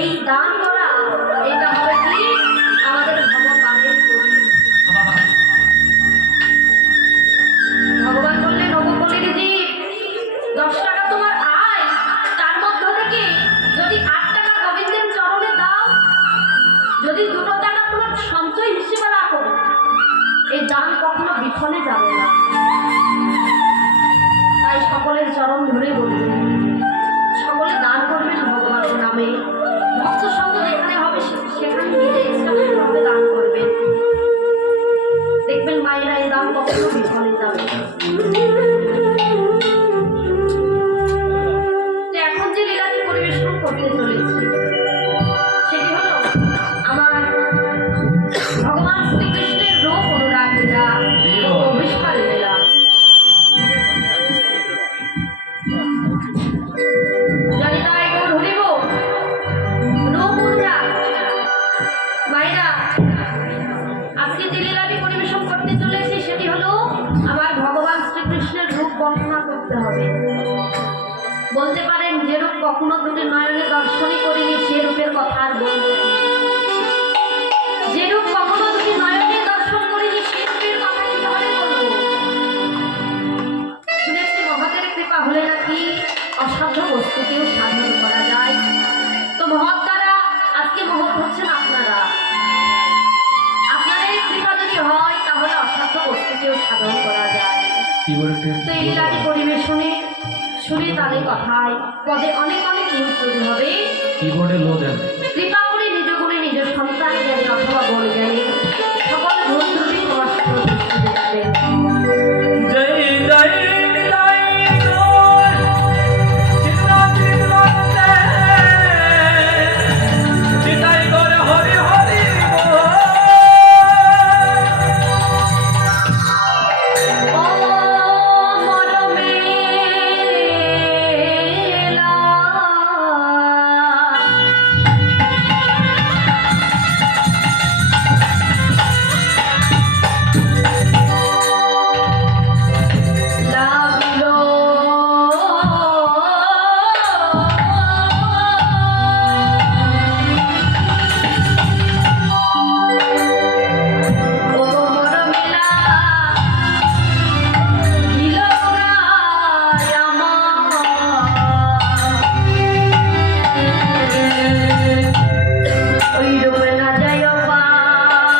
এই দান করা এটা হবে কি? আমাদের ভগবানের ভগবান বললেন নবকলির জীব দশ টাকা তোমার আয়, তার মধ্য থেকে যদি আট টাকা গোবিন্দের চরণে দাও, যদি দুটো টাকা তোমার সঞ্চয় হিসেবে রাখো, এই দান কখনো বিফলে যাবে না। তাই সকলের চরণ ধরে বলবেন মায়েরা এখন যে লীলাটি পরিবেশন করতে চলেছি, সেটি হলো আমার ভগবান শ্রীকৃষ্ণের রূপ অনুরাগ লীলা ও অবিষ্কার লীলা। বলতে পারেন যেরূপ কখনো দুটি নয়নে দর্শনই করিনি সে রূপের কথা আর বলব কি? যে রূপ কখনো দুটি নয়নে দর্শন করিনি সে রূপের কথা কি তাহলে বলব। শুনেছি মহাদের কৃপা হলে নাকি অসাধ্য বস্তুকেও সাধন করা যায়। তো মহৎ দ্বারা আজকে মহৎ হচ্ছেন আপনারা। আপনাদের কৃপা যদি হয় তাহলে অসাধ্য বস্তুকেও সাধন করা যায়। তো এই রাতে পরিবেশনে সুরে তালে কথায় পদে অনেক অনেক নিয়োগ তৈরি হবে। কিবোর্ডে লো দেন কৃপা করে নিজ গুণে নিজ সন্তান জ্ঞানী অথবা বলে জ্ঞানী